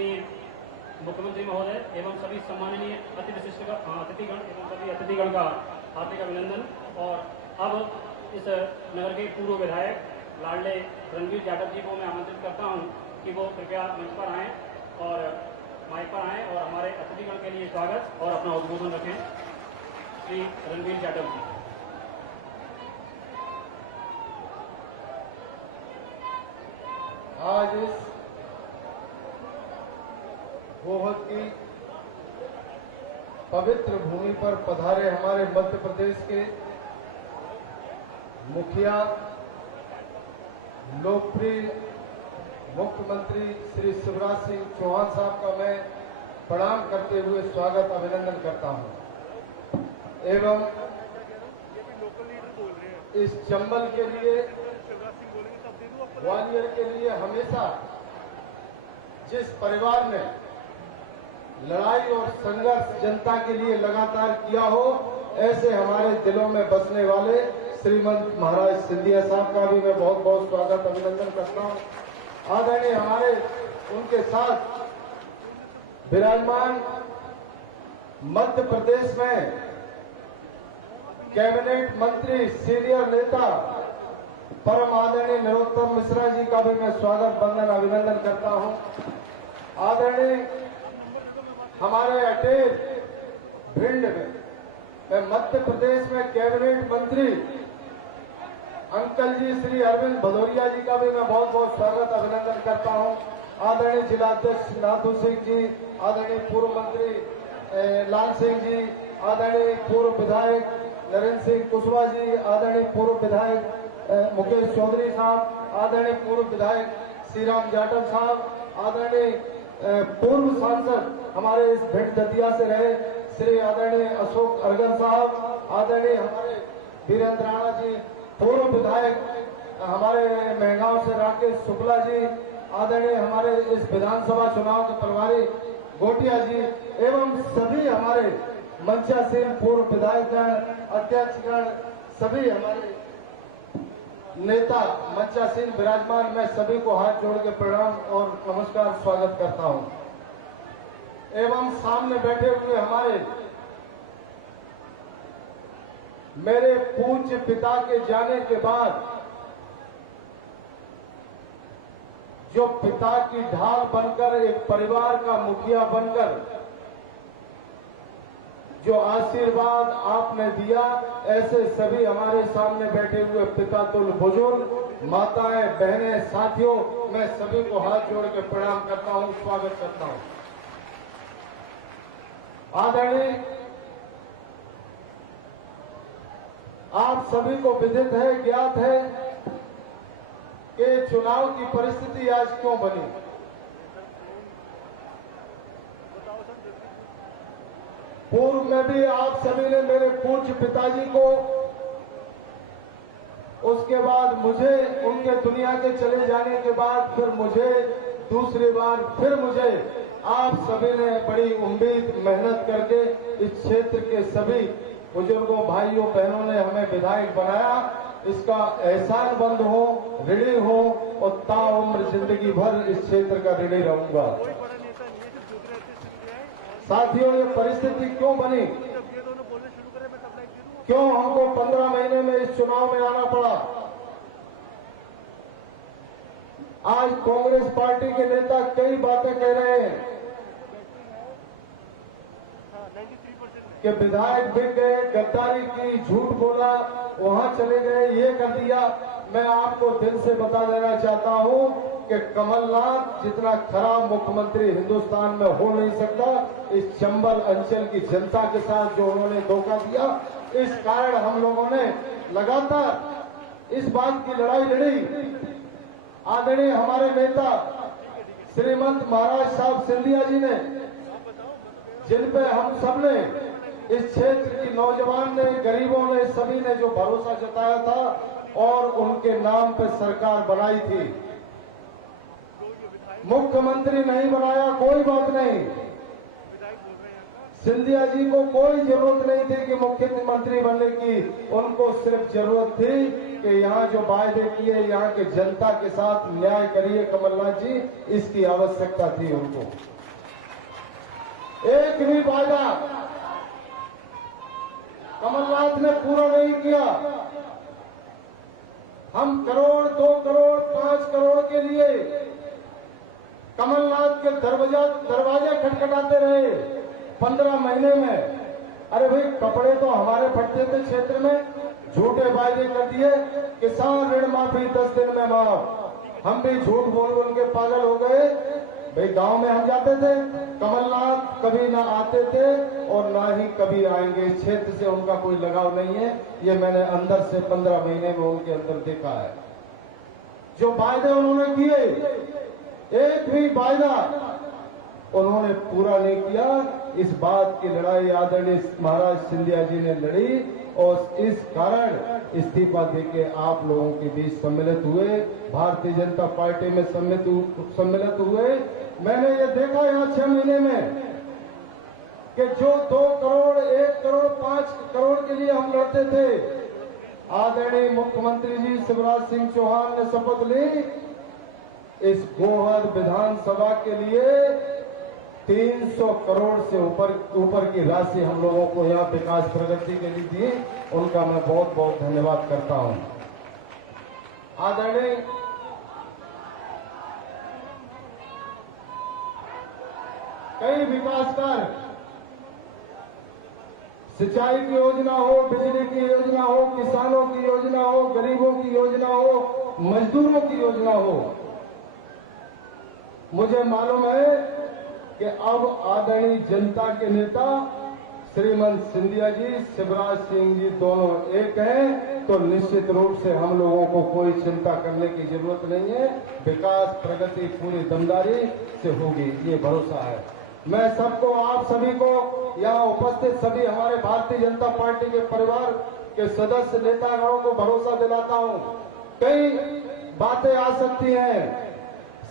माननीय मुख्यमंत्री महोदय एवं सभी सम्माननीय अतिथिगण एवं सभी अतिथिगण का हार्दिक अभिनंदन। और अब इस नगर के पूर्व विधायक लाडले रणवीर जाटव जी को मैं आमंत्रित करता हूं कि वो कृपया मंच पर आएँ और माइक पर आएँ और हमारे अतिथिगण के लिए स्वागत और अपना उद्बोधन रखें। श्री रणवीर जाटव जी। आज इस गोहद की पवित्र भूमि पर पधारे हमारे मध्य प्रदेश के मुखिया लोकप्रिय मुख्यमंत्री श्री शिवराज सिंह चौहान साहब का मैं प्रणाम करते हुए स्वागत अभिनंदन करता हूं एवं इस चंबल के लिए ग्वालियर के लिए हमेशा जिस परिवार ने लड़ाई और संघर्ष जनता के लिए लगातार किया हो, ऐसे हमारे दिलों में बसने वाले श्रीमंत महाराज सिंधिया साहब का भी मैं बहुत बहुत स्वागत अभिनंदन करता हूं। आदरणीय हमारे उनके साथ विराजमान मध्य प्रदेश में कैबिनेट मंत्री सीनियर नेता परम आदरणीय नरोत्तम मिश्रा जी का भी मैं स्वागत वंदन अभिनंदन करता हूं। आदरणीय हमारे अटेर भिंड में मध्य प्रदेश में कैबिनेट मंत्री अंकल जी श्री अरविंद भदौरिया जी का भी मैं बहुत बहुत स्वागत अभिनंदन करता हूं। आदरणीय जिलाध्यक्ष नाथू सिंह जी, आदरणीय पूर्व मंत्री लाल सिंह जी, आदरणीय पूर्व विधायक नरेंद्र सिंह कुशवाहा जी, आदरणीय पूर्व विधायक मुकेश चौधरी साहब, आदरणीय पूर्व विधायक श्रीराम जाटव साहब, आदरणीय पूर्व सांसद हमारे इस भिंड दतिया से रहे श्री आदरणीय अशोक अर्गन साहब, आदरणीय हमारे वीरेंद्र राणा जी, पूर्व विधायक हमारे महगांव से राकेश शुक्ला जी, आदरणीय हमारे इस विधानसभा चुनाव के प्रभारी गोटिया जी एवं सभी हमारे मंचासीन पूर्व विधायकगण, अध्यक्षगण, सभी हमारे नेता मंचासीन विराजमान, मैं सभी को हाथ जोड़ के प्रणाम और नमस्कार स्वागत करता हूं। एवं सामने बैठे हुए हमारे मेरे पूज्य पिता के जाने के बाद जो पिता की ढाल बनकर एक परिवार का मुखिया बनकर जो आशीर्वाद आपने दिया, ऐसे सभी हमारे सामने बैठे हुए पिता तुल्य बुजुर्ग, माताएं, बहनें, साथियों, मैं सभी को हाथ जोड़ के प्रणाम करता हूं, स्वागत करता हूं। आदरणीय आप सभी को विदित है, ज्ञात है कि चुनाव की परिस्थिति आज क्यों बनी। पूर्व में भी आप सभी ने मेरे पूज्य पिताजी को, उसके बाद मुझे, उनके दुनिया के चले जाने के बाद फिर मुझे, दूसरी बार फिर मुझे, आप सभी ने बड़ी उम्मीद मेहनत करके इस क्षेत्र के सभी बुजुर्गों, भाइयों, बहनों ने हमें विधायक बनाया। इसका एहसानमंद हो, ऋणी हो और ताउम्र जिंदगी भर इस क्षेत्र का ऋणी रहूंगा। साथियों, ये परिस्थिति क्यों बनी, क्यों हमको 15 महीने में इस चुनाव में आना पड़ा। आज कांग्रेस पार्टी के नेता कई बातें कह रहे हैं कि विधायक बिक गए, गद्दारी की, झूठ बोला, वहां चले गए, ये कर दिया। मैं आपको दिल से बता देना चाहता हूं कि कमलनाथ जितना खराब मुख्यमंत्री हिंदुस्तान में हो नहीं सकता। इस चंबल अंचल की जनता के साथ जो उन्होंने धोखा दिया, इस कारण हम लोगों ने लगातार इस बात की लड़ाई लड़ी। आदरणीय हमारे नेता श्रीमंत महाराज साहब सिंधिया जी ने, जिन पे हम सब ने, इस क्षेत्र की नौजवान ने, गरीबों ने, सभी ने जो भरोसा जताया था और उनके नाम पे सरकार बनाई थी। मुख्यमंत्री नहीं बनाया, कोई बात नहीं, सिंधिया जी को कोई जरूरत नहीं थी कि मुख्यमंत्री बनने की, उनको सिर्फ जरूरत थी कि यहाँ जो वायदे किए यहाँ के जनता के साथ न्याय करिए कमलनाथ जी, इसकी आवश्यकता थी उनको। एक भी वायदा कमलनाथ ने पूरा नहीं किया। हम करोड़, 2 करोड़, 5 करोड़ के लिए कमलनाथ के दरवाजे खटखटाते रहे 15 महीने में। अरे भाई, कपड़े तो हमारे फटते थे क्षेत्र में, झूठे वायदे कर दिए, किसान ऋण माफी 10 दिन में माफ। हम भी झूठ बोल बोल के पागल हो गए। भाई, गांव में हम जाते थे, कमलनाथ कभी ना आते थे और ना ही कभी आएंगे। इस क्षेत्र से उनका कोई लगाव नहीं है, ये मैंने अंदर से 15 महीने में उनके अंदर देखा है। जो वायदे उन्होंने किए, एक भी वायदा उन्होंने पूरा नहीं किया। इस बात की लड़ाई आदरणीय महाराज सिंधिया जी ने लड़ी और इस कारण इस्तीफा देके आप लोगों के बीच सम्मिलित हुए, भारतीय जनता पार्टी में सम्मिलित हुए। मैंने ये देखा यहाँ 6 महीने में कि जो 2 करोड़, 1 करोड़, 5 करोड़ के लिए हम लड़ते थे, आदरणीय मुख्यमंत्री जी शिवराज सिंह चौहान ने शपथ ली, इस गोहद विधानसभा के लिए 300 करोड़ से ऊपर की राशि हम लोगों को यहाँ विकास प्रगति के लिए दी। उनका मैं बहुत बहुत धन्यवाद करता हूँ। आदरणीय कई विकास कार्य, सिंचाई की योजना हो, बिजली की योजना हो, किसानों की योजना हो, गरीबों की योजना हो, मजदूरों की योजना हो, मुझे मालूम है कि अब आदरणीय जनता के नेता श्रीमंत सिंधिया जी, शिवराज सिंह जी दोनों एक हैं, तो निश्चित रूप से हम लोगों को कोई चिंता करने की जरूरत नहीं है। विकास प्रगति पूरी दमदारी से होगी, ये भरोसा है। मैं सबको, आप सभी को, यहाँ उपस्थित सभी हमारे भारतीय जनता पार्टी के परिवार के सदस्य नेतागणों को भरोसा दिलाता हूँ। कई बातें आ सकती हैं,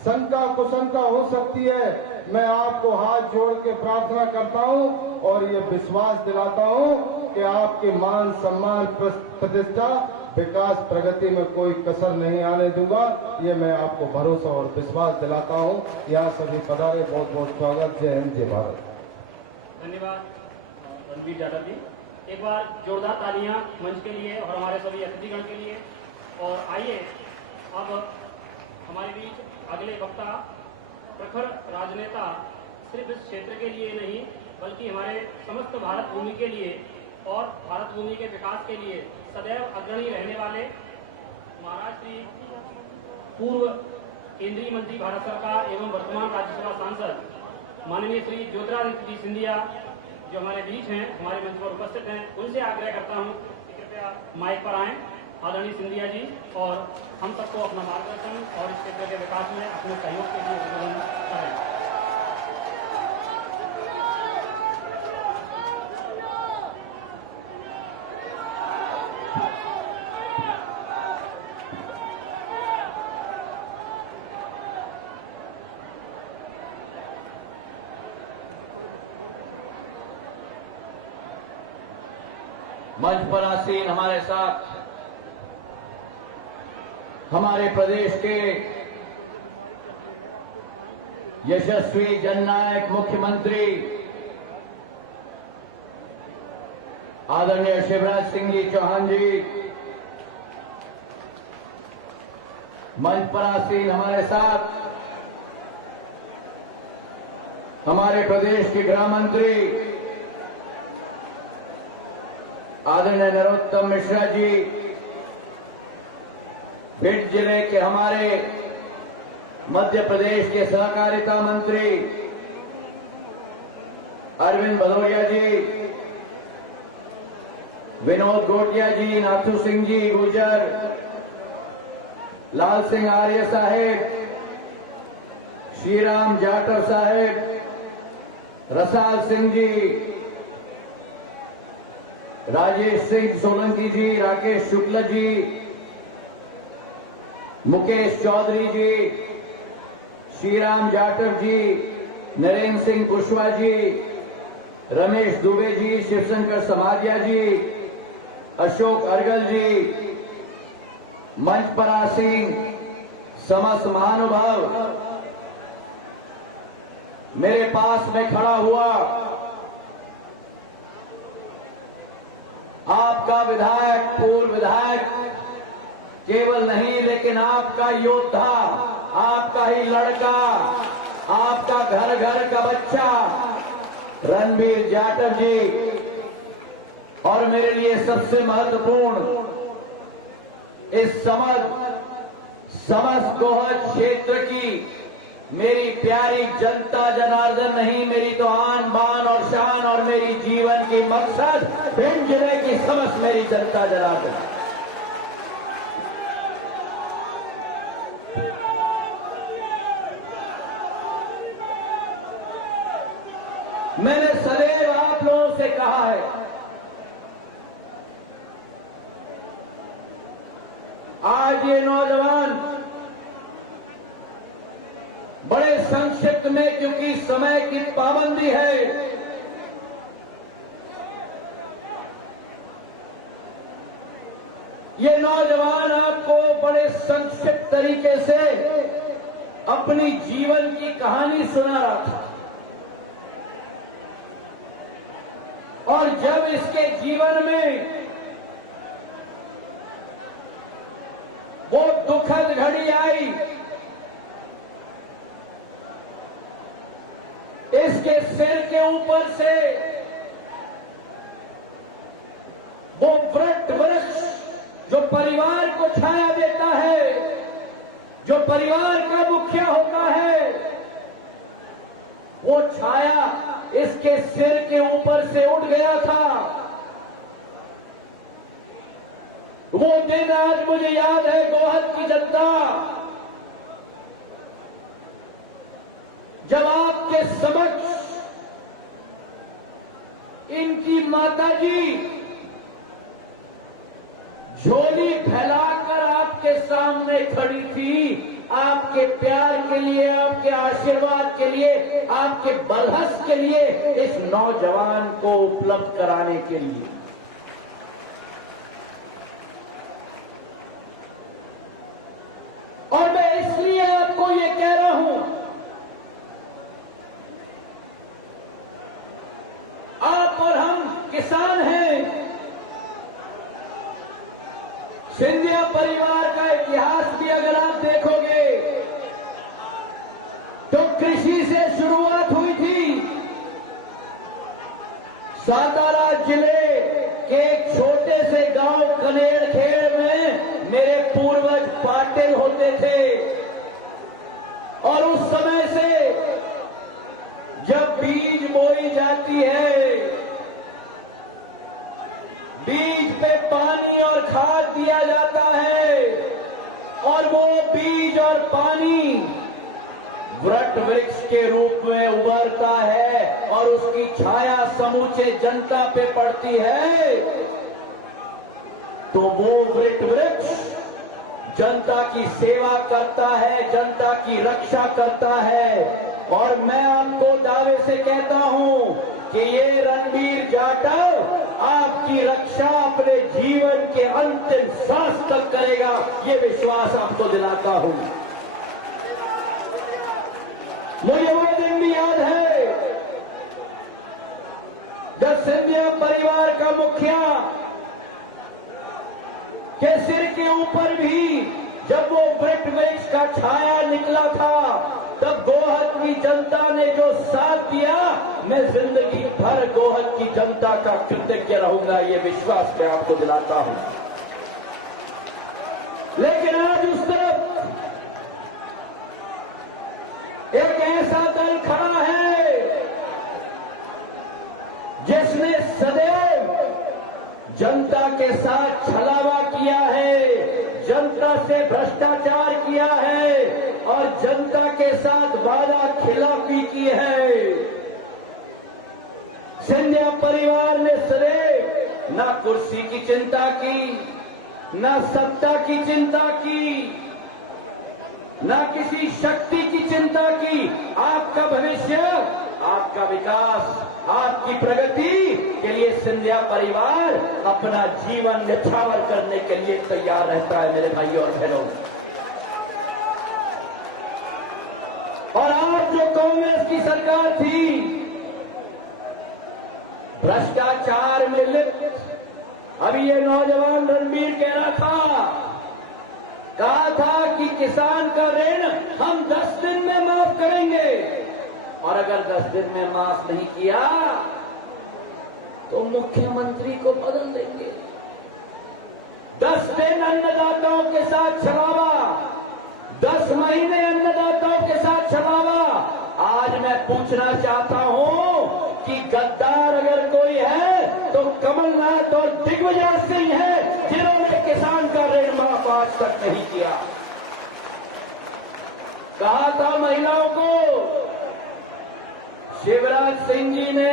शंका कुशंका हो सकती है, मैं आपको हाथ जोड़ के प्रार्थना करता हूं और ये विश्वास दिलाता हूं कि आपके मान सम्मान प्रतिष्ठा विकास प्रगति में कोई कसर नहीं आने दूंगा। ये मैं आपको भरोसा और विश्वास दिलाता हूं। यहाँ सभी पधारे, बहुत बहुत स्वागत। जय हिंद, जय भारत। धन्यवाद रणबीर यादव जी। एक बार जोरदार तालियां मंच के लिए और हमारे सभी अतिथिगण के लिए। और आइए अब हमारे बीच अगले वक्ता, प्रखर राजनेता, सिर्फ इस क्षेत्र के लिए नहीं बल्कि हमारे समस्त भारत भूमि के लिए और भारत भूमि के विकास के लिए सदैव अग्रणी रहने वाले महाराज श्री पूर्व केंद्रीय मंत्री भारत सरकार एवं वर्तमान राज्यसभा सांसद माननीय श्री ज्योतिरादित्य जी सिंधिया जो हमारे बीच हैं, हमारे मंच पर उपस्थित हैं, उनसे आग्रह करता हूं कि कृपया माइक पर आएं आदरणीय सिंधिया जी और हम सबको अपना मार्गदर्शन और इस क्षेत्र के विकास में अपने सहयोग के लिए उद्बोधन करें। मंच पर आसीन हमारे साथ हमारे प्रदेश के यशस्वी जननायक मुख्यमंत्री आदरणीय शिवराज सिंह जी चौहान जी, मंच पर आसीन हमारे साथ हमारे प्रदेश के गृह मंत्री आदरणीय नरोत्तम मिश्रा जी, भिंड जिले के हमारे मध्य प्रदेश के सहकारिता मंत्री अरविंद भदौरिया जी, विनोद गोटिया जी, नाथू सिंह जी गुर्जर, लाल सिंह आर्य साहेब, श्रीराम जाटव साहेब, रसाल सिंह जी, राजेश सिंह सोलंकी जी, राकेश शुक्ला जी, मुकेश चौधरी जी, श्रीराम जाटव जी, नरेंद्र सिंह कुशवाहा जी, रमेश दुबे जी, शिवशंकर समाजिया जी, अशोक अर्गल जी, मंच पर आसीन समस्त महानुभाव, मेरे पास में खड़ा हुआ आपका विधायक, पूर्व विधायक केवल नहीं लेकिन आपका योद्धा, आपका ही लड़का, आपका घर घर का बच्चा रणबीर जाटव जी, और मेरे लिए सबसे महत्वपूर्ण इस समस्त गोहद क्षेत्र की मेरी प्यारी जनता जनार्दन नहीं, मेरी तो आन बान और शान और मेरी जीवन की मकसद भिंड जिले की समस्त मेरी जनता जनार्दन। मैंने सदैव आप लोगों से कहा है, आज ये नौजवान बड़े संक्षिप्त में, क्योंकि समय की पाबंदी है, ये नौजवान आपको बड़े संक्षिप्त तरीके से अपनी जीवन की कहानी सुना रहा था। और जब इसके जीवन में वो दुखद घड़ी आई, इसके सिर के ऊपर से वो वृक्ष जो परिवार को छाया देता है, जो परिवार का मुखिया होता है, वो छाया इसके सिर के ऊपर से उठ गया था। वो दिन आज मुझे याद है। गोहद की जनता जब आपके समक्ष इनकी माताजी झोली फैलाकर आपके सामने खड़ी थी, आपके प्यार के लिए, आपके आशीर्वाद के लिए, आपके बरहस के लिए, इस नौजवान को उपलब्ध कराने के लिए। और मैं इसलिए आपको ये कह रहा हूं, आप और हम किसान हैं। सिंधिया परिवार का इतिहास भी अगर आप देखोगे तो कृषि से शुरुआत हुई थी। सातारा जिले के एक छोटे से गांव कनेरखेड़ में मेरे पूर्वज पाटिल होते थे, और उस समय से जब बीज बोई जाती है, बीज पे पानी और खाद दिया जाता है, और वो बीज और पानी वृक्ष वृक्ष के रूप में उभरता है और उसकी छाया समूचे जनता पे पड़ती है, तो वो वृक्ष जनता की सेवा करता है, जनता की रक्षा करता है। और मैं आपको दावे से कहता हूं कि ये रणबीर जाटव आपकी रक्षा अपने जीवन के अंतिम सांस तक करेगा, ये विश्वास आपको दिलाता हूं। मुझे वो दिन भी याद है जब सिंधिया परिवार का मुखिया के सिर के ऊपर भी जब वो वृक्ष का छाया निकला था, तब गोहद की जनता ने जो साथ दिया, मैं जिंदगी भर गोहद की जनता का कृतज्ञ रहूंगा, ये विश्वास मैं आपको दिलाता हूं। लेकिन आज उस तरफ एक ऐसा दल खड़ा है जिसने सदैव जनता के साथ छलावा किया है, जनता से भ्रष्टाचार किया है और जनता के साथ वादा खिलाफी की है। सिंधिया परिवार ने सदैव ना कुर्सी की चिंता की, ना सत्ता की चिंता की, ना किसी शक्ति की चिंता की। आपका भविष्य, आपका आपका विकास, आपकी प्रगति के लिए सिंधिया परिवार अपना जीवन न्यौछावर करने के लिए तैयार रहता है मेरे भाइयों और बहनों। और आज जो कांग्रेस की सरकार थी, भ्रष्टाचार में लिप्त, अभी ये नौजवान रणबीर कहा था कि किसान का ऋण हम 10 दिन में माफ करेंगे, और अगर 10 दिन में माफ नहीं किया तो मुख्यमंत्री को बदल देंगे। 10 दिन अन्नदाताओं के साथ छलावा, 10 महीने अन्नदाताओं के साथ छलावा। आज मैं पूछना चाहता हूं कि गद्दार अगर कोई है तो कमलनाथ और दिग्विजय सिंह है, जिन्होंने किसान का ऋण माफ आज तक नहीं किया। कहा था महिलाओं को, शिवराज सिंह जी ने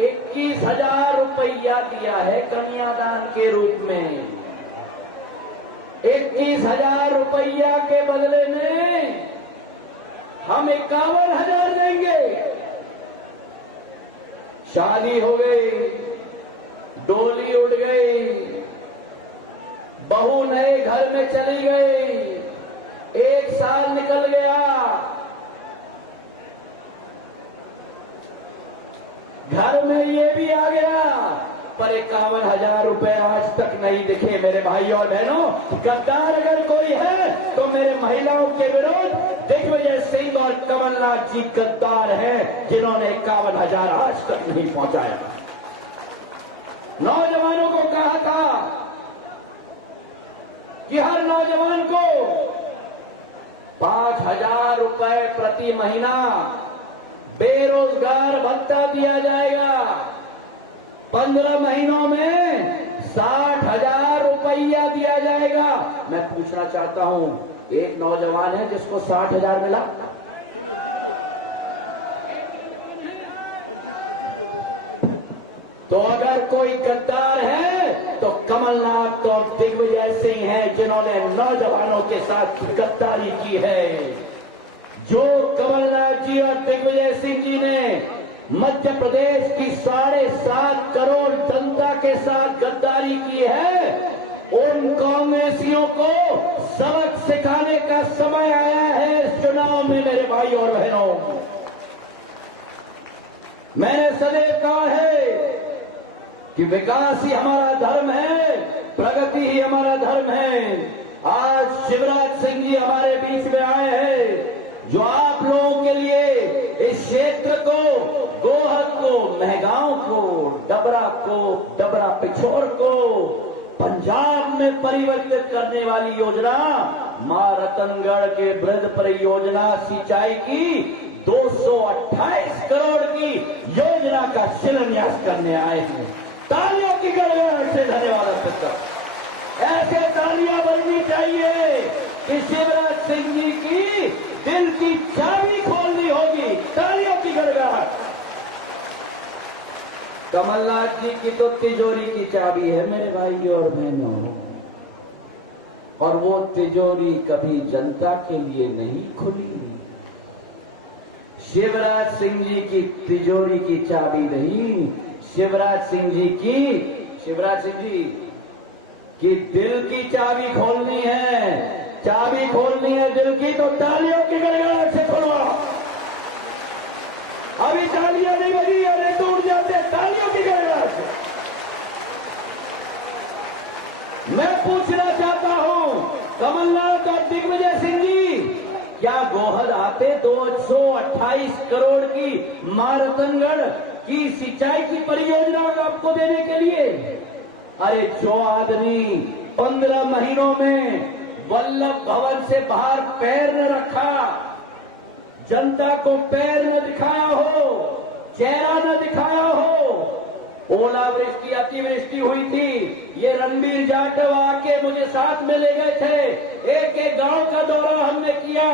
21,000 रुपया दिया है कन्यादान के रूप में। 21,000 रुपया के बदले में हम 51,000 देंगे। शादी हो गई, डोली उड़ गई, बहू नए घर में चली गई, 1 साल निकल गया, घर में ये भी आ गया, पर 51,000 रुपए आज तक नहीं दिखे। मेरे भाइयों और बहनों, गद्दार अगर कोई है तो मेरे महिलाओं के विरुद्ध दिग्विजय सिंह और कमलनाथ जी गद्दार हैं, जिन्होंने 51,000 आज तक नहीं पहुंचाया। नौजवानों को कहा था कि हर नौजवान को 5,000 रुपए प्रति महीना बेरोजगार भत्ता दिया जाएगा। 15 महीनों में 60,000 रुपया दिया जाएगा। मैं पूछना चाहता हूं, एक नौजवान है जिसको 60,000 मिला? तो अगर कोई गद्दार है तो कमलनाथ और दिग्विजय सिंह हैं, जिन्होंने नौजवानों के साथ गद्दारी की है। जो कमलनाथ जी और दिग्विजय सिंह जी ने मध्य प्रदेश की 7.5 करोड़ जनता के साथ गद्दारी की है, उन कांग्रेसियों को सबक सिखाने का समय आया है इस चुनाव में मेरे भाई और बहनों। मैंने सदैव कहा है कि विकास ही हमारा धर्म है, प्रगति ही हमारा धर्म है। आज शिवराज सिंह जी हमारे बीच में आए हैं, जो आप लोगों के लिए इस क्षेत्र को, गोहद को, महगांव को, डबरा पिछोर को पंजाब में परिवर्तित करने वाली योजना, मां रतनगढ़ के ब्रज परियोजना सिंचाई की 228 करोड़ की योजना का शिलान्यास करने आए हैं। तालियों की गड़गड़ाहट से धन्यवाद अर्पित कर। ऐसे तालियां बजनी चाहिए कि शिवराज सिंह जी की दिल की चाबी खोलनी होगी। तालियों की गड़गड़ाहट। कमलनाथ जी की तो तिजोरी की चाबी है मेरे भाइयों और बहनों, और वो तिजोरी कभी जनता के लिए नहीं खुली। शिवराज सिंह जी की तिजोरी की चाबी नहीं, शिवराज सिंह जी की दिल की चाबी खोलनी है। चाबी खोलनी है दिल की, तो तालियों की गड़गड़ाहट से खोलवा। अभी तालियां नहीं बजी, अरे टूट जाते तालियों की गड़गड़ाहट से। मैं पूछना चाहता हूं, कमलनाथ और दिग्विजय सिंह जी, क्या गोहद आते 228 करोड़ की मां रतनगढ़ की सिंचाई की परियोजना आपको देने के लिए? अरे जो आदमी 15 महीनों में वल्लभ भवन से बाहर पैर न रखा, जनता को पैर न दिखाया हो, चेहरा न दिखाया हो। ओलावृष्टि, अतिवृष्टि हुई थी, ये रणबीर जाटव आके मुझे साथ में ले गए थे। एक एक गांव का दौरा हमने किया,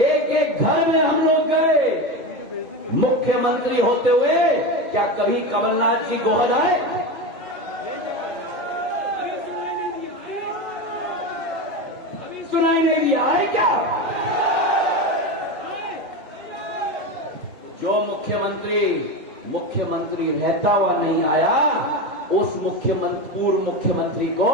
एक एक घर में हम लोग गए। मुख्यमंत्री होते हुए क्या कभी कमलनाथ जी गोहद आए? सुनाई नहीं दिया है क्या? जो मुख्यमंत्री रहता हुआ नहीं आया, उस पूर्व मुख्यमंत्री को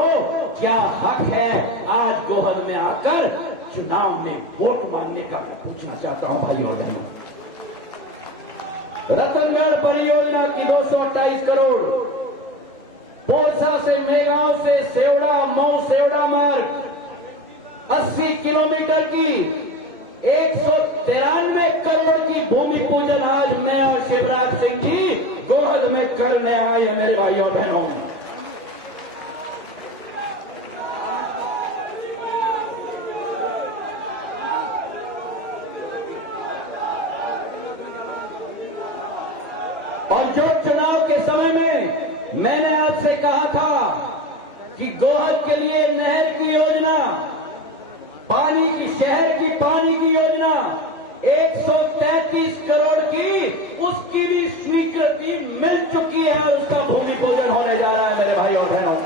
क्या हक है आज गोहद में आकर चुनाव में वोट मांगने का? मैं पूछना चाहता हूं भाई और बहनों। रतनगढ़ परियोजना की 228 करोड़, पोरसा से मेगांव से सेवड़ा मऊ सेवड़ा मार्ग 80 किलोमीटर की 193 करोड़ की भूमि पूजन आज मैं और शिवराज सिंह जी गोहद में करने आए हैं मेरे भाइयों और बहनों। और जो चुनाव के समय में मैंने आपसे कहा था कि गोहद के लिए नहर की योजना, शहर की पानी की योजना 133 करोड़ की, उसकी भी स्वीकृति मिल चुकी है और उसका भूमि पूजन होने जा रहा है मेरे भाई और बहनों।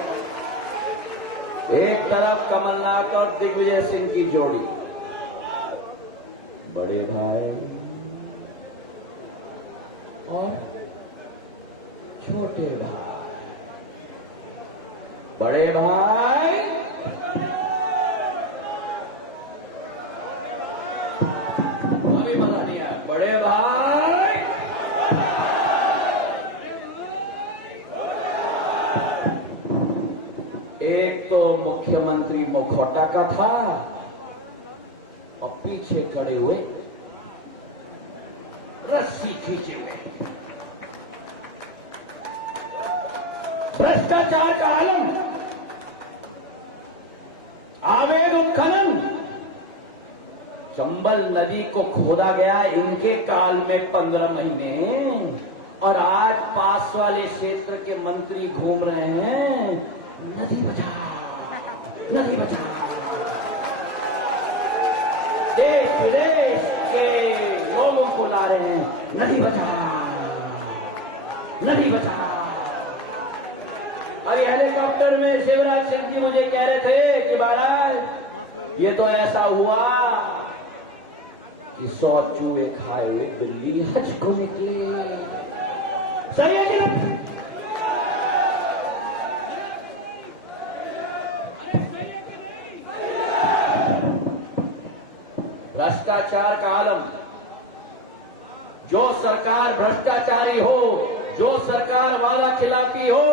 एक तरफ कमलनाथ और दिग्विजय सिंह की जोड़ी, बड़े भाई और छोटे भाई, बड़े भाई अभी मजा नहीं आया, बड़े भाई एक तो मुख्यमंत्री मुखौटा का था और पीछे खड़े हुए रस्सी खींचे हुए भ्रष्टाचार का आलम, अवैध उत्खनन, चंबल नदी को खोदा गया इनके काल में 15 महीने, और आज पास वाले क्षेत्र के मंत्री घूम रहे हैं नदी बचाओ नदी बचाओ। देश विदेश के लोगों को ला रहे हैं नदी बचाओ नदी बचाओ। अभी हेलीकॉप्टर में शिवराज सिंह जी मुझे कह रहे थे कि महाराज ये तो ऐसा हुआ कि 100 चूहे खाए हुए बिल्ली हज को निकले। सही है कि नहीं? भ्रष्टाचार का आलम, जो सरकार भ्रष्टाचारी हो, जो सरकार वादा खिलाफी हो,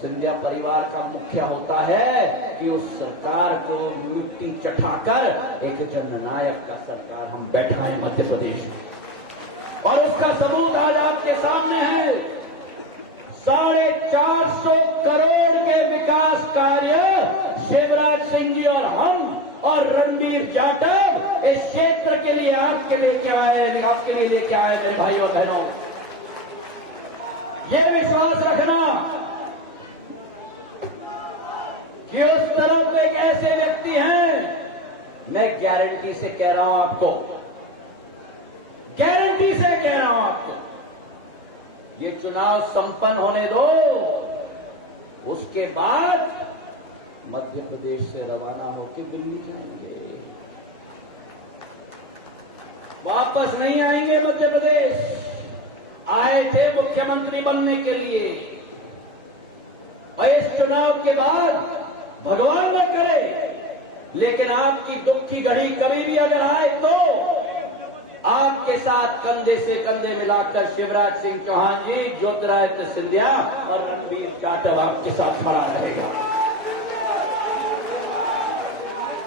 सिंधिया परिवार का मुखिया होता है कि उस सरकार को मिट्टी चटाकर एक जननायक का सरकार हम बैठाएं मध्य प्रदेश में। और उसका सबूत आज आपके सामने है। 450 करोड़ के विकास कार्य शिवराज सिंह जी और हम और रणबीर जाटव इस क्षेत्र के लिए आपके लेके आए मेरे भाई और बहनों। यह विश्वास रखना कि उस तरफ एक ऐसे व्यक्ति हैं, मैं गारंटी से कह रहा हूं आपको, गारंटी से कह रहा हूं आपको, ये चुनाव संपन्न होने दो, उसके बाद मध्य प्रदेश से रवाना होकर दिल्ली जाएंगे, वापस नहीं आएंगे मध्य प्रदेश। आए थे मुख्यमंत्री बनने के लिए, और इस चुनाव के बाद भगवान न करे, लेकिन आपकी दुख की घड़ी कभी भी अगर आए तो आपके साथ कंधे से कंधे मिलाकर शिवराज सिंह चौहान जी, ज्योतिरादित्य सिंधिया और रणबीर जाटव आपके साथ खड़ा रहेगा।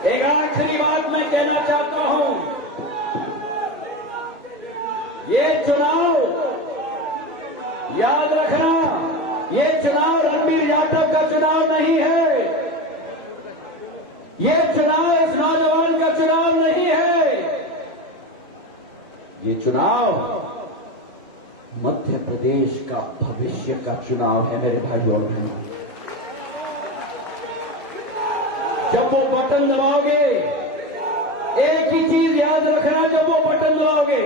एक आखिरी बात मैं कहना चाहता हूं, ये चुनाव याद रखना, ये चुनाव रणबीर जाटव का चुनाव नहीं है, ये चुनाव इस नौजवान का चुनाव नहीं है, ये चुनाव मध्य प्रदेश का भविष्य का चुनाव है मेरे भाई और बहनों। जब वो बटन दबाओगे, एक ही चीज याद रखना, जब वो बटन दबाओगे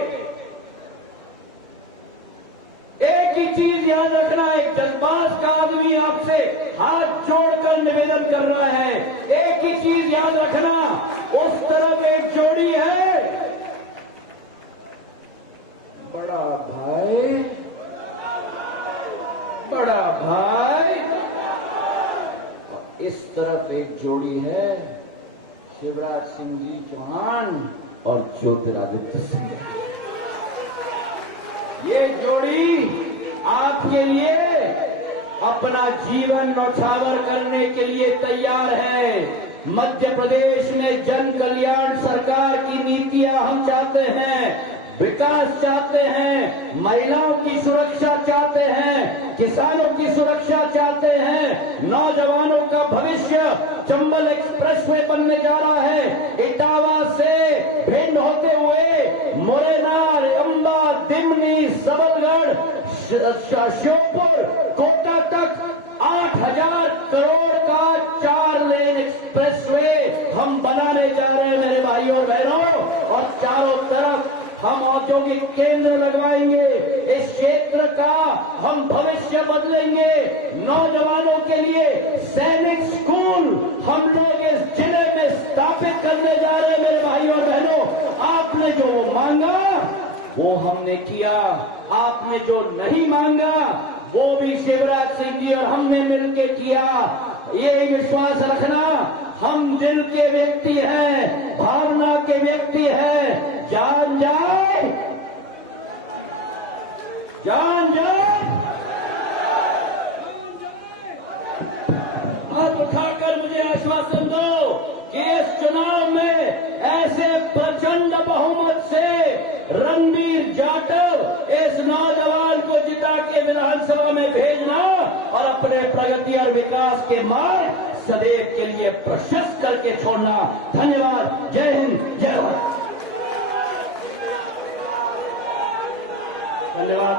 एक ही चीज याद रखना, एक जज्बात का आदमी आपसे हाथ जोड़कर निवेदन कर रहा है, एक ही चीज याद रखना, उस तरफ एक जोड़ी है, बड़ा भाई, बड़ा भाई। और इस तरफ एक जोड़ी है, शिवराज सिंह जी चौहान और ज्योतिरादित्य सिंधिया। ये जोड़ी आपके लिए अपना जीवन न्यौछावर करने के लिए तैयार है। मध्य प्रदेश में जन कल्याण सरकार की नीतियां हम चाहते हैं, विकास चाहते हैं, महिलाओं की सुरक्षा चाहते हैं, किसानों की सुरक्षा चाहते हैं, नौजवानों का भविष्य। चंबल एक्सप्रेसवे बनने जा रहा है। इटावा से भिंड होते हुए मुरैना, अंबा, दिमनी, सबलगढ़, श्योपुर, कोटा तक 8,000 करोड़ का 4 लेन एक्सप्रेसवे हम बनाने जा रहे हैं मेरे भाइयों और बहनों। और चारों तरफ हम औद्योगिक केंद्र लगवाएंगे। इस क्षेत्र का हम भविष्य बदलेंगे। नौजवानों के लिए सैनिक स्कूल हम लोग इस जिले में स्थापित करने जा रहे हैं मेरे भाइयों और बहनों। आपने जो मांगा वो हमने किया, आपने जो नहीं मांगा वो भी शिवराज सिंह जी और हमने मिलकर किया। ये विश्वास रखना, हम दिल के व्यक्ति हैं, भावना के व्यक्ति हैं। जान जाए, जान जाए, हाथ उठाकर मुझे आश्वासन दो कि इस चुनाव में ऐसे प्रचंड बहुमत से रणबीर जाटव इस नौजवान को जिता के विधानसभा में भेजना और अपने प्रगति और विकास के मार्ग सदैव के लिए प्रशस्त करके छोड़ना। धन्यवाद। जय हिंद, जय भारत। धन्यवाद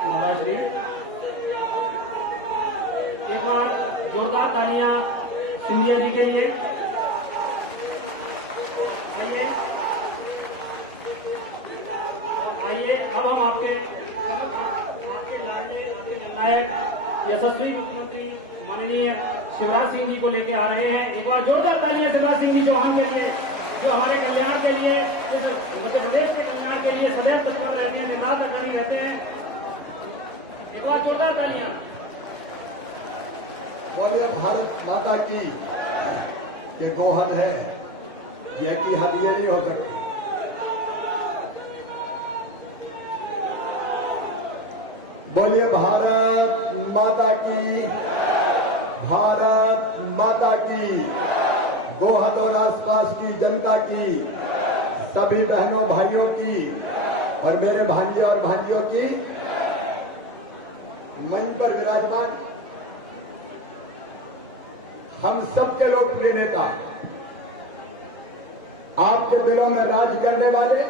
महाराज श्री। एक बार जोरदार तालियां सिंधिया जी के लिए। आइए अब हम आपके लाडले, आपके जननायक यशस्वी मुख्यमंत्री माननीय शिवराज सिंह जी को लेके आ रहे हैं। एक बार जोरदार तालियां शिवराज सिंह जी चौहान के लिए, जो हमारे कल्याण के लिए, इस मध्य प्रदेश के कल्याण के लिए सदैव तत्पर रहते हैं, दिन रात अग्रणी रहते हैं। एक बार जोरदार तालियां। बोलिए भारत माता की। ये गोहद है, यह की हद ये नहीं हो सकती। बोलिए भारत माता की, भारत माता की। गोहद और आसपास की जनता की, सभी बहनों भाइयों की और मेरे भांजे और भांजियों की, मंच पर विराजमान हम सबके लोकप्रिय नेता, आपके दिलों में राज करने वाले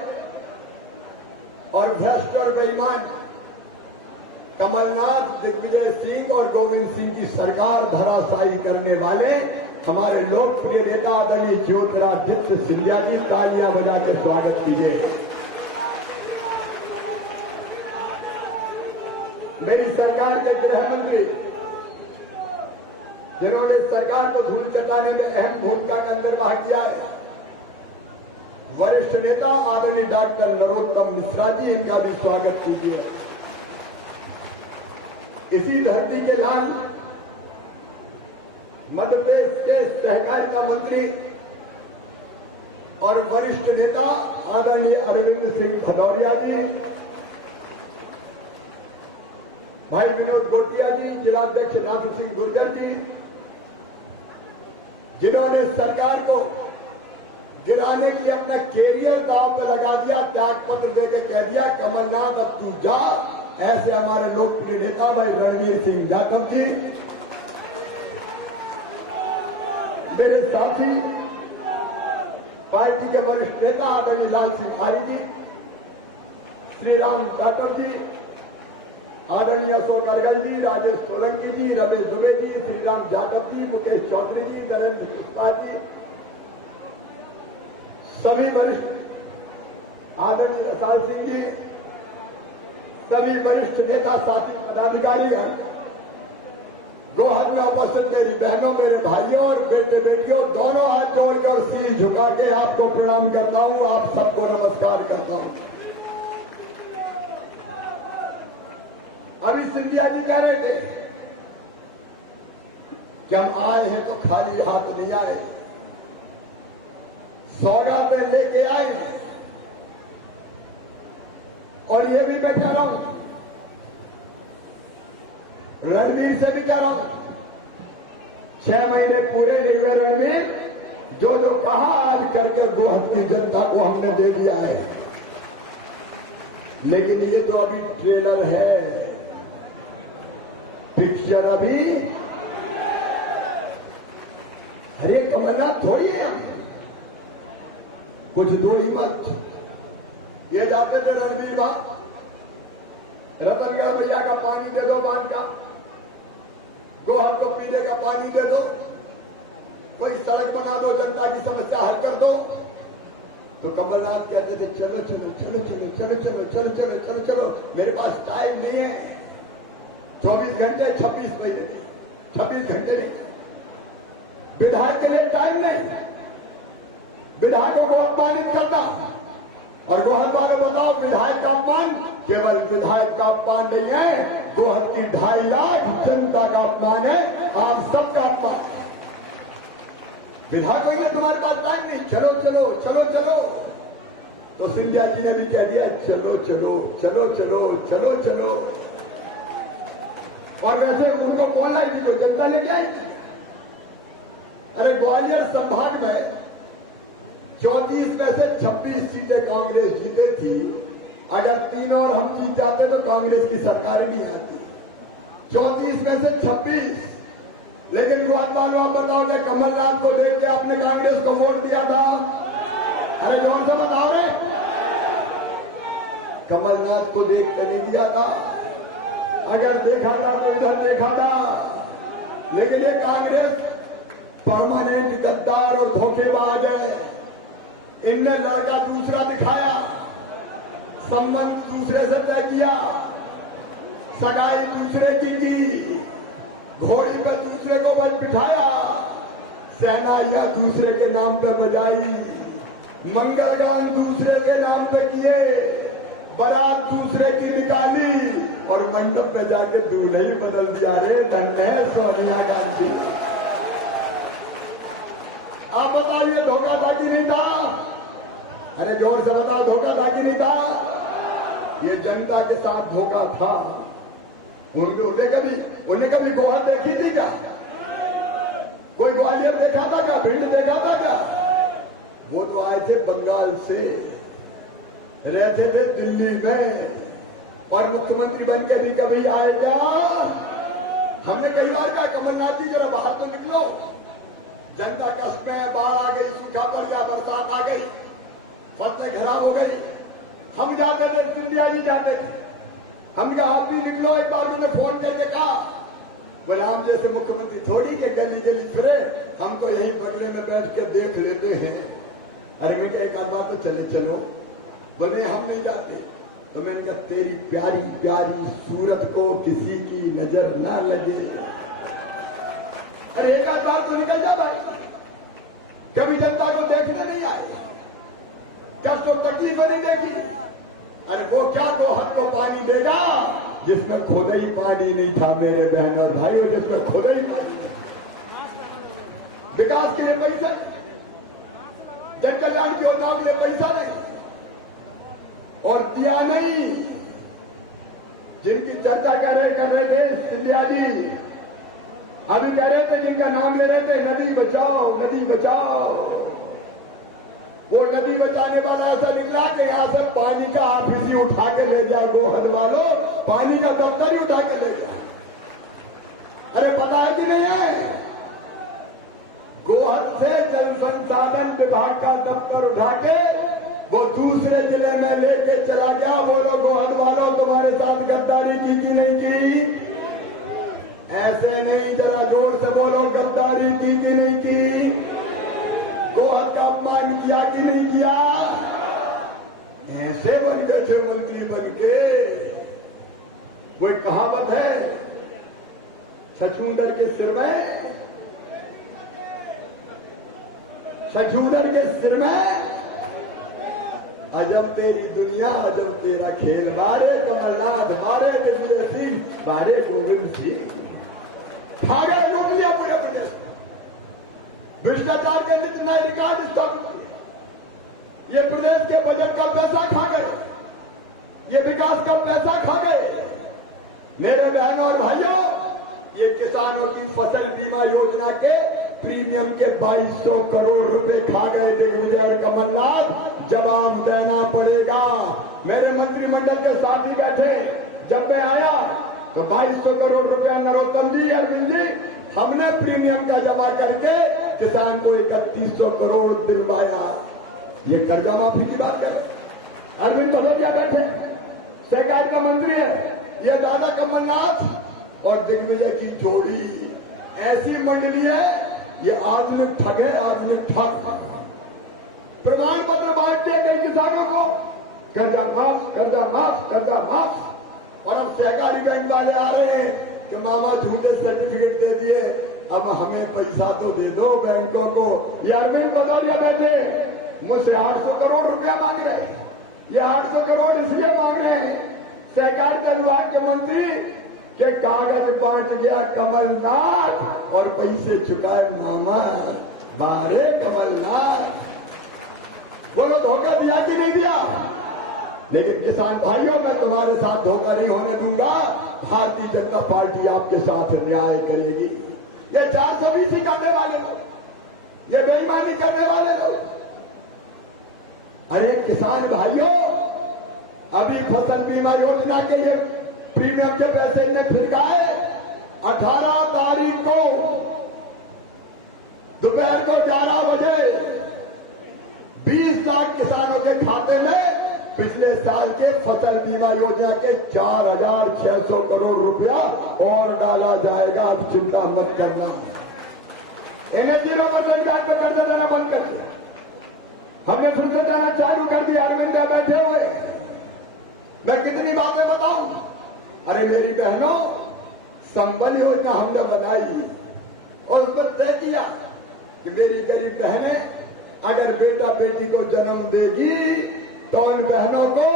और भ्रष्ट और बेईमान कमलनाथ, दिग्विजय सिंह और गोविंद सिंह की सरकार धराशायी करने वाले हमारे लोकप्रिय नेता आदरणीय ज्योतिरादित्य सिंधिया की तालियां बजाकर स्वागत कीजिए। मेरी सरकार के गृह मंत्री, जिन्होंने सरकार को धूल चटाने में अहम भूमिका का निर्वाह किया है, वरिष्ठ नेता आदरणीय डॉक्टर नरोत्तम मिश्रा जी, इनका भी स्वागत कीजिए। इसी धरती के लाल मध्य प्रदेश के सहकारिता मंत्री और वरिष्ठ नेता आदरणीय अरविंद सिंह भदौरिया जी, भाई विनोद गोटिया जी, जिलाध्यक्ष नाथू सिंह गुर्जर जी, जिन्होंने सरकार को गिराने के लिए अपना कैरियर दांव पे लगा दिया, त्याग पत्र देकर कह दिया कमलनाथ अब तू जा। ऐसे हमारे लोकप्रिय नेता भाई रणबीर सिंह जाटव जी, मेरे साथी पार्टी के वरिष्ठ नेता आदरणीय लाल सिंह आर्य जी, श्री राम जाटव जी, आदरणीय अशोक अर्गल जी, राजेश सोलंकी जी, रमेश दुबे जी, श्रीराम जाटव जी, मुकेश चौधरी जी, नरेंद्र पुष्पा जी, सभी वरिष्ठ आदरणीय रसाल सिंह जी, सभी वरिष्ठ नेता साथी पदाधिकारीगण, गोहद में उपस्थित मेरी बहनों, मेरे भाइयों और बेटे बेटियों, दोनों हाथ जोड़ के और सिर झुका के आपको प्रणाम करता हूं, आप सबको नमस्कार करता हूं। अभी सिंधिया जी कह रहे थे कि हम आए हैं तो खाली हाथ नहीं आए, सौगातें लेके आए हैं। और ये भी मैं कह रहा हूं, रणवीर से भी कह रहा हूं, 6 महीने पूरे नहीं हुए रणवीर, जो जो कहा आज करके गोहद की जनता को हमने दे दिया है। लेकिन ये तो अभी ट्रेलर है, पिक्चर अभी। अरे कमलनाथ थोड़ी है, कुछ दो ही मत। ये जाते थे रणवीर बाबा, रतनगढ़ भैया का पानी दे दो, बांध का गोहद को पीने का पानी दे दो, कोई सड़क बना दो, जनता की समस्या हल कर दो। तो कमलनाथ कहते थे चलो चलो चलो चलो चलो चलो चलो चलो चलो चलो, मेरे पास टाइम नहीं है। 24 घंटे 26 महीने नहीं, 26 घंटे नहीं, विधायक के लिए टाइम नहीं, विधायकों को अपमानित करना। और गोहद वाले बताओ, विधायक का अपमान केवल विधायक का अपमान नहीं है, गोहद की 2.5 लाख जनता का अपमान है, आप सबका अपमान है। विधायकों ने तुम्हारे पास टाइम नहीं, चलो चलो चलो चलो। तो सिंधिया जी ने भी कह दिया चलो चलो चलो चलो चलो चलो। और वैसे उनको कौन लाई थी, जो जनता लेके आई थी। अरे ग्वालियर संभाग में 34 में से 26 सीटें कांग्रेस जीते थी। अगर 3 और हम जीत जाते तो कांग्रेस की सरकार नहीं आती। 34 में से 26। लेकिन गोहद वालों आप बताओ कि कमलनाथ को देख के आपने कांग्रेस को वोट दिया था? अरे जोर से बताओ रे, कमलनाथ को देख के नहीं दिया था। अगर देखा था तो इधर देखा था। लेकिन ये कांग्रेस परमानेंट गद्दार और धोखेबाज है। इनने लड़का दूसरा दिखाया, संबंध दूसरे से तय किया, सगाई दूसरे की, घोड़ी पे दूसरे को बिठाया, शहनाइयां दूसरे के नाम पे बजाई, मंगलगान दूसरे के नाम पे किए, बारात दूसरे की निकाली और मंडप पे जाके दूल्हे ही बदल दिया। रे धन्य है सोनिया गांधी। आप बताओ ये धोखा था कि नहीं था? अरे जोर से बताओ, धोखा था कि नहीं था? ये जनता के साथ धोखा था। उन्हें कभी गोहद देखी थी क्या? कोई ग्वालियर देखा था क्या? भिंड देखा था क्या? वो तो आए थे बंगाल से, रहते थे दिल्ली में, और मुख्यमंत्री बन के भी कभी आए क्या? हमने कई बार कहा कमलनाथ जी जरा बाहर तो निकलो, जनता कष्ट में, बाढ़ आ गई, सूखा पड़ गया, बरसात आ गई, फसलें खराब हो गई। हम जाते थे, सिंधिया जी जाते थे, हम कहा आप भी निकलो। एक बार मैंने फोन करके कहा, बोले हम जैसे मुख्यमंत्री थोड़ी के गली गली फिरे, हम तो यहीं बगले में बैठ के देख लेते हैं। अरे मैं एक आध बार तो चले चलो। बोले हम नहीं जाते। तो मैंने कहा तेरी प्यारी प्यारी सूरत को किसी की नजर ना लगे। अरे एक आध बार तो निकल जा भाई। कभी जनता को देखने नहीं आए, कष्ट और तकलीफें नहीं देखी। अरे वो क्या गोहद को पानी देगा जिसमें खुद ही पानी नहीं था मेरे बहन और भाइयों, जिसमें खुद ही पानी नहीं। विकास के लिए पैसा, जन कल्याण की योजनाओं के लिए पैसा नहीं, और दिया नहीं। जिनकी चर्चा कर रहे थे सिंधिया जी, अभी कह रहे थे, जिनका नाम ले रहे थे, नदी बचाओ नदी बचाओ। वो नदी बचाने वाला ऐसा निकला कि यहां से पानी का ऑफिस ही उठा के ले जाए। गोहद वालों, पानी का दफ्तर ही उठा के ले जाए। अरे पता है कि नहीं है? गोहद से जल संसाधन विभाग का दफ्तर उठा के वो दूसरे जिले में लेके चला गया। बोलो गोहद वालों, तुम्हारे साथ गद्दारी की कि नहीं की? ऐसे नहीं, जरा जोर से बोलो, गद्दारी की कि नहीं की? गोहद का अपमान किया कि नहीं किया? ऐसे बन गए थे मंत्री बन के। कोई कहावत है, छछूंदर के सिर में, छछूंदर के सिर में अजब तेरी दुनिया, अजब तेरा खेल। मारे कमलनाथ, मारे दिग्विजय सिंह, बारे गोविंद सिंह खा गए, लूट लिया पूरे प्रदेश में। भ्रष्टाचार के जितना रिकॉर्ड स्थापित किए, ये प्रदेश के बजट का पैसा खा गए, ये विकास का पैसा खा गए। मेरे बहनों और भाइयों, ये किसानों की फसल बीमा योजना के प्रीमियम के 2200 करोड़ रुपए खा गए दिग्विजय और कमलनाथ। जवाब देना पड़ेगा। मेरे मंत्रिमंडल के साथी बैठे, जब मैं आया तो 2200 करोड़ रुपया नरोत्तम जी, अरविंद जी, हमने प्रीमियम का जमा करके किसान को 3100 करोड़ दिलवाया। ये कर्जा माफी की बात कर रहे। अरविंद भदौरिया बैठे, सहकारिता मंत्री है। ये दादा कमलनाथ और दिग्विजय की जोड़ी ऐसी मंडली है, ये आदमी ठग है, आदमी ठग। प्रमाण पत्र बांटते कई किसानों को, कर्जा माफ, कर्जा माफ, कर्जा माफ। और अब सहकारी बैंक वाले आ रहे हैं कि मामा झूठे सर्टिफिकेट दे दिए, अब हमें पैसा तो दे दो बैंकों को। ये अरविंद भदौरिया बैठे मुझसे 800 करोड़ रुपया मांग रहे हैं। ये 800 करोड़ इसलिए मांग रहे हैं, सहकारिता विभाग के मंत्री के कागज बांट गया कमलनाथ और पैसे चुकाए मामा। बारे कमलनाथ, बोलो धोखा दिया कि नहीं दिया? लेकिन किसान भाइयों, मैं तुम्हारे साथ धोखा नहीं होने दूंगा। भारतीय जनता पार्टी आपके साथ न्याय करेगी। ये 420 करने वाले लोग, ये बेईमानी करने वाले लोग, अरे किसान भाइयों, अभी फसल बीमा योजना के ये प्रीमियम के पैसे ने फिरकाए। 18 तारीख को दोपहर को 11 बजे 20 लाख किसानों के खाते में पिछले साल के फसल बीमा योजना के 4600 करोड़ रुपया और डाला जाएगा। अब चिंता मत करना। इन्हें 0% ब्याज पर कर्जा देना बंद कर दिया, हमने फिर से देना चालू कर दिया। अरविंद बैठे हुए, मैं कितनी बातें बताऊं। अरे मेरी बहनों, संबल योजना हमने बनाई और उस पर तय किया कि मेरी गरीब बहनें अगर बेटा बेटी को जन्म देगी तो उन बहनों को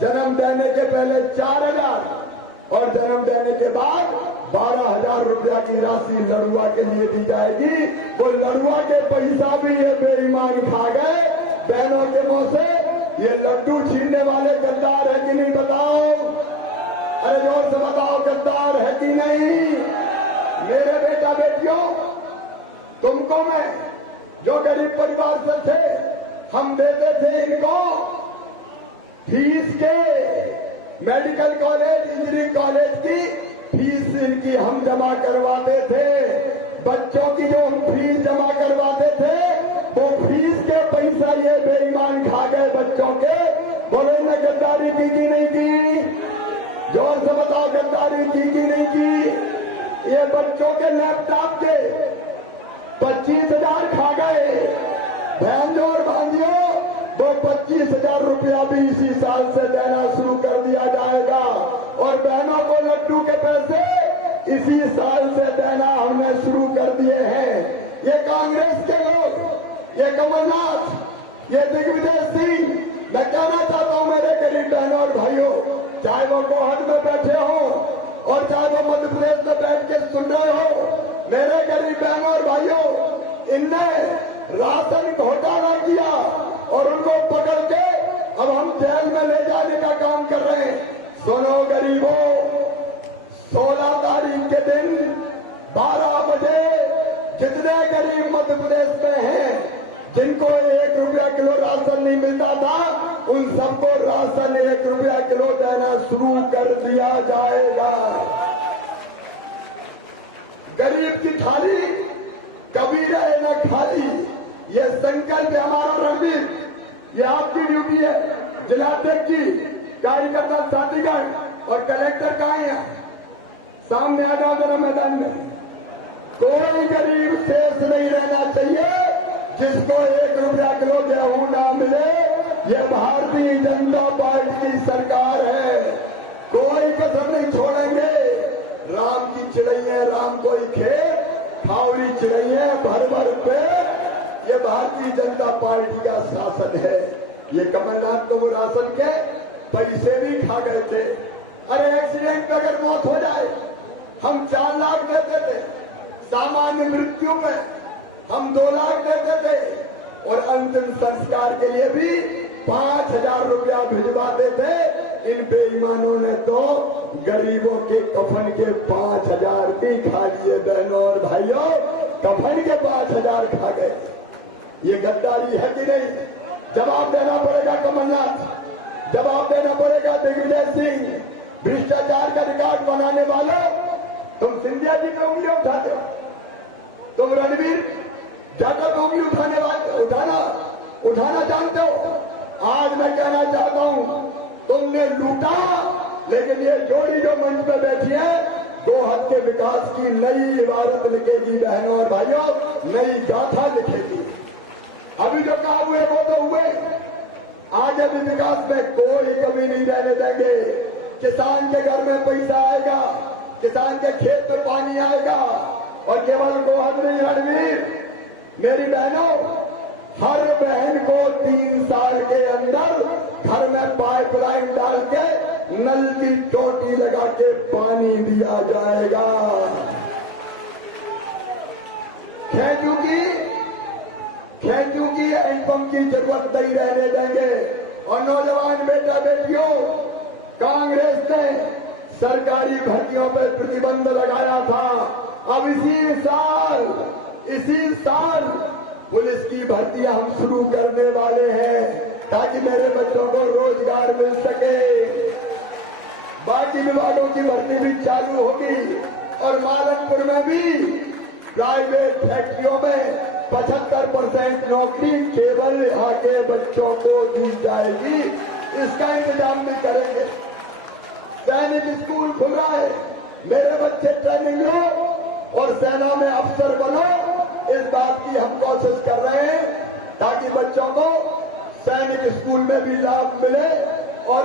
जन्म देने के पहले 4000 और जन्म देने के बाद 12,000 रुपया की राशि लड़ुआ के लिए दी जाएगी। वो लड़ुआ के पैसा भी ये बेईमान खा गए। बहनों के मुंह से ये लड्डू छीनने वाले गद्दार है कि नहीं बताओ? अरे जोर से बताओ, गद्दार है कि नहीं? मेरे बेटा बेटियों, तुमको मैं जो गरीब परिवार से थे, हम देते थे इनको फीस के, मेडिकल कॉलेज, इंजीनियरिंग कॉलेज की फीस इनकी हम जमा करवाते थे। बच्चों की जो हम फीस जमा करवाते थे, वो फीस के पैसा ये बेईमान खा गए बच्चों के। बोले ने गद्दारी की कि नहीं की? जोर से बताओ, गद्दारी की कि नहीं की? ये बच्चों के लैपटॉप के 25,000 खा गए। बहनों और भाइयों, वो 25,000 रुपया भी इसी साल से देना शुरू कर दिया जाएगा। और बहनों को लड्डू के पैसे इसी साल से देना हमने शुरू कर दिए हैं। ये कांग्रेस के लोग, ये कमलनाथ, ये दिग्विजय सिंह, मैं कहना चाहता हूं मेरे गरीब बहनों और भाइयों, चाहे वो गोहद में बैठे हो और चाहे वो मध्य प्रदेश में बैठ के सुन रहे हो, मेरे गरीब बहनों और भाइयों, इनने राशन घोटाला किया और उनको पकड़ के अब हम जेल में ले जाने का काम कर रहे हैं। सुनो गरीबों, 16 तारीख के दिन 12 बजे जितने गरीब मध्य प्रदेश में हैं, जिनको 1 रुपया किलो राशन नहीं मिलता था, उन सबको राशन 1 रुपया किलो देना शुरू कर दिया जाएगा। गरीब की थाली कभी रहे न खाली, ये संकल्प है हमारा। रणवीर, ये आपकी ड्यूटी है। जिलाध्यक्ष जी, कार्यकर्ता साथीगण और कलेक्टर कहाँ हैं? सामने आ जाओ जरा मैदान में। कोई गरीब शेष नहीं रहना चाहिए जिसको 1 रुपया किलो गेहूं ना मिले। ये भारतीय जनता पार्टी की सरकार है, कोई कसर नहीं छोड़ेंगे। राम की चिड़ैया राम कोई खेत, खावरी चिड़ैया भर भर पेट। ये भारतीय जनता पार्टी का शासन है। ये कमलनाथ तो वो राशन के पैसे भी खा गए थे। अरे एक्सीडेंट में अगर मौत हो जाए, हम 4 लाख देते थे, सामान्य मृत्यु में हम 2 लाख देते थे, और अंतिम संस्कार के लिए भी 5,000 रुपया भिजवाते थे। इन बेईमानों ने तो गरीबों के कफन के 5,000 भी खा लिए। बहनों और भाइयों, कफन के 5,000 खा गए। ये गद्दारी है कि नहीं? जवाब देना पड़ेगा कमलनाथ, जवाब देना पड़ेगा दिग्विजय सिंह। भ्रष्टाचार का रिकॉर्ड बनाने वालों, तुम सिंधिया जी पे उंगली उठाते हो, तुम रणवीर जाकर पे उंगली उठाना जानते हो। आज मैं कहना चाहता हूं, तुमने लूटा, लेकिन ये जोड़ी जो मंच पे बैठी है, गोहद के विकास की नई इबारत लिखेगी। बहनों और भाइयों, नई गाथा लिखेगी। अभी जो काम हुए वो तो हुए, आगे भी विकास में कोई कमी नहीं रहने देंगे। किसान के घर में पैसा आएगा, किसान के खेत में पानी आएगा, और केवल गोहद नहीं रणवीर, मेरी बहनों, हर बहन को 3 साल के अंदर घर में पाइपलाइन डाल के नल की टोटी लगा के पानी दिया जाएगा। खेतों की हैंडपंप की जरूरत नहीं रहने देंगे। और नौजवान बेटा बेटियों, कांग्रेस ने सरकारी भर्तियों पर प्रतिबंध लगाया था। अब इसी साल पुलिस की भर्तियां हम शुरू करने वाले हैं, ताकि मेरे बच्चों को रोजगार मिल सके। बाकी विभागों की भर्ती भी चालू होगी, और मालनपुर में भी प्राइवेट फैक्ट्रियों में 75% नौकरी केवल यहाँ के बच्चों को दी जाएगी। इसका इंतजाम भी करेंगे। सैनिक स्कूल खुल रहा है, मेरे बच्चे ट्रेनिंग लो और सेना में अफसर बनो। इस बात की हम कोशिश कर रहे हैं, ताकि बच्चों को सैनिक स्कूल में भी लाभ मिले। और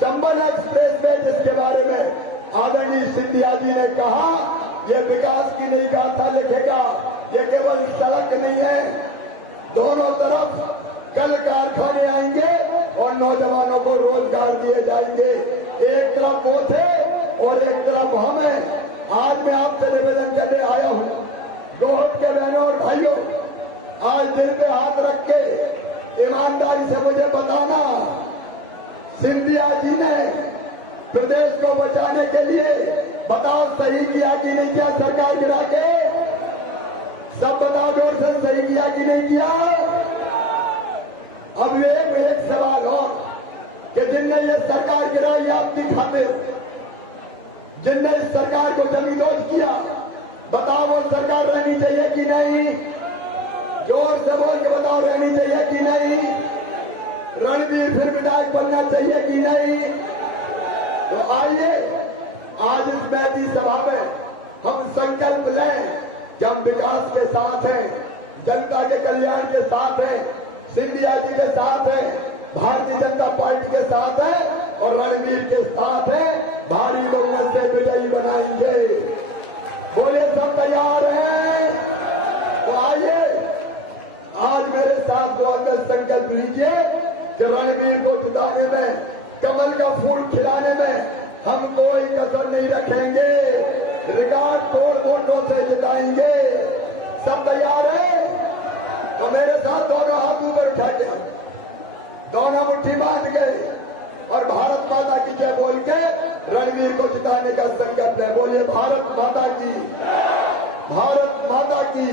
चंबल एक्सप्रेस वे, जिसके बारे में आदरणीय सिंधिया जी ने कहा, ये विकास की नई गाथा लिखेगा। ये केवल सड़क नहीं है, दोनों तरफ कल कारखाने आएंगे और नौजवानों को रोजगार दिए जाएंगे। एक तरफ वो थे और एक तरफ हम हैं। आज मैं आपसे निवेदन करने आया हूं, गोहद के बहनों और भाइयों, आज दिल पे हाथ रख के ईमानदारी से मुझे बताना, सिंधिया जी ने प्रदेश को बचाने के लिए बताओ सही किया कि नहीं किया? सरकार गिरा के सब बताओ जोर से, सही किया कि नहीं किया? अब एक सवाल और, कि जिनने ये सरकार गिराई आपकी खातिर, जिनने इस सरकार को जमींदोज किया, बताओ वो सरकार रहनी चाहिए कि नहीं? जोर से बोल के बताओ, रहनी चाहिए कि नहीं? रणवीर फिर विधायक बनना चाहिए कि नहीं? तो आइए आज इस मैती सभा में हम संकल्प लें कि हम विकास के साथ हैं, जनता के कल्याण के साथ हैं, सिंधिया जी के साथ हैं, भारतीय जनता पार्टी के साथ हैं, और रणवीर के साथ हैं। भारी बहुमत से विजयी बनाएंगे। बोले सब तैयार हैं? तो आइए आज मेरे साथ बहुत संकल्प लीजिए कि रणवीर को जिताने में, कमल का फूल खिलाने में हम कोई कसर नहीं रखेंगे। रिकॉर्ड तोड़ वोटों से जिताएंगे। सब तैयार है? तो मेरे साथ दोनों हाथ ऊपर उठा के, दोनों मुट्ठी बांध गए और भारत माता की जय बोल के रणवीर को जिताने का संकल्प है। बोलिए भारत माता की, भारत माता की।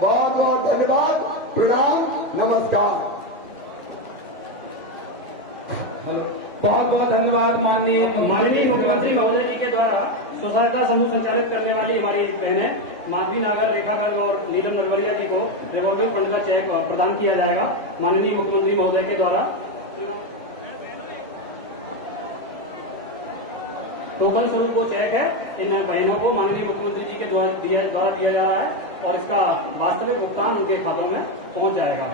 बहुत बहुत धन्यवाद, प्रणाम, नमस्कार। बहुत बहुत धन्यवाद माननीय मुख्यमंत्री महोदय जी के द्वारा स्वसहायता समूह संचालित करने वाली हमारी बहनें माधवी नागर, रेखा गर्ग और नीलम नरवरिया जी को रिवॉल्विंग फंड का चेक प्रदान किया जाएगा माननीय मुख्यमंत्री महोदय के द्वारा। टोकन स्वरूप वो चेक है, इन बहनों को माननीय मुख्यमंत्री जी के द्वारा दिया जा रहा है और इसका वास्तविक भुगतान उनके खातों में पहुंच जाएगा।